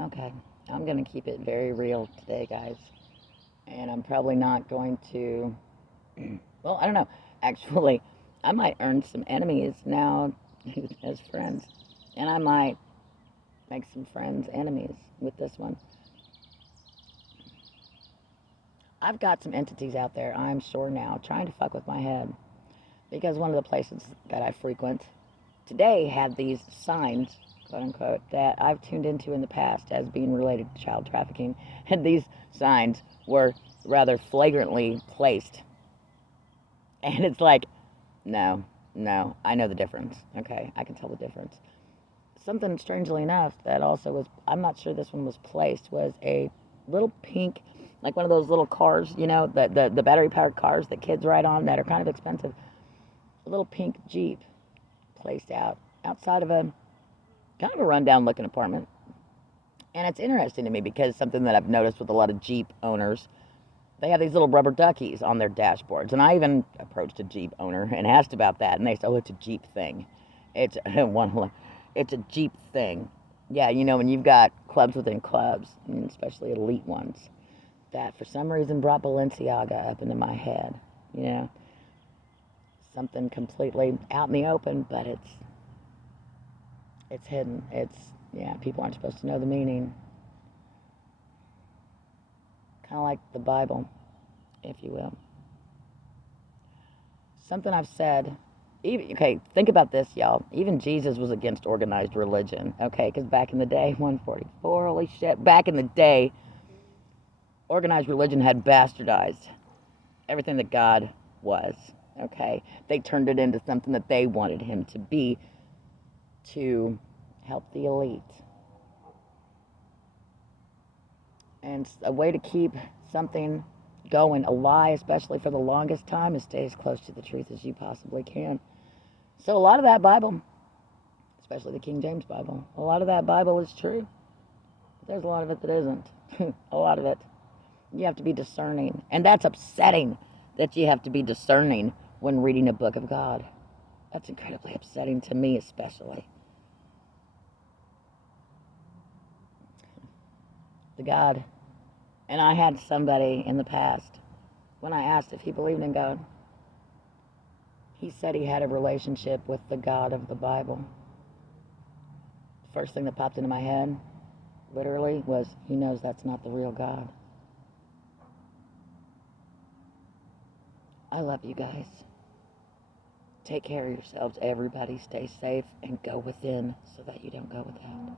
Okay, I'm going to keep it very real today, guys. And I'm probably not going to, well, I don't know. Actually, I might earn some enemies now as friends. And I might make some friends enemies with this one. I've got some entities out there, I'm sure now, trying to fuck with my head. Because one of the places that I frequent today had these signs, quote unquote, that I've tuned into in the past as being related to child trafficking. And these signs were rather flagrantly placed. And it's like, no, no, I know the difference. Okay, I can tell the difference. Something strangely enough that also was, I'm not sure this one was placed, was a little pink, like one of those little cars, the battery powered cars that kids ride on that are kind of expensive. A little pink Jeep placed outside of a kind of a rundown looking apartment. And it's interesting to me because something that I've noticed with a lot of Jeep owners, they have these little rubber duckies on their dashboards. And I even approached a Jeep owner and asked about that. And they said, oh, it's a Jeep thing. It's it's a Jeep thing. Yeah, when you've got clubs within clubs, and especially elite ones, that for some reason brought Balenciaga up into my head. You know, something completely out in the open, but it's hidden. Yeah, people aren't supposed to know the meaning. Kind of like the Bible, if you will. Something I've said, okay, think about this, y'all. Even Jesus was against organized religion, okay? Because back in the day, 144, holy shit, back in the day, organized religion had bastardized everything that God was, okay? They turned it into something that they wanted him to be to help the elite. And a way to keep something going, a lie, especially for the longest time, is stay as close to the truth as you possibly can. So a lot of that Bible, especially the King James Bible, a lot of that Bible is true. But there's a lot of it that isn't. A lot of it. You have to be discerning. And that's upsetting that you have to be discerning when reading a book of God. That's incredibly upsetting to me, especially. The God. And I had somebody in the past, when I asked if he believed in God, he said he had a relationship with the God of the Bible. First thing that popped into my head, literally, was he knows that's not the real God. I love you guys. Take care of yourselves, everybody. Stay safe and go within so that you don't go without.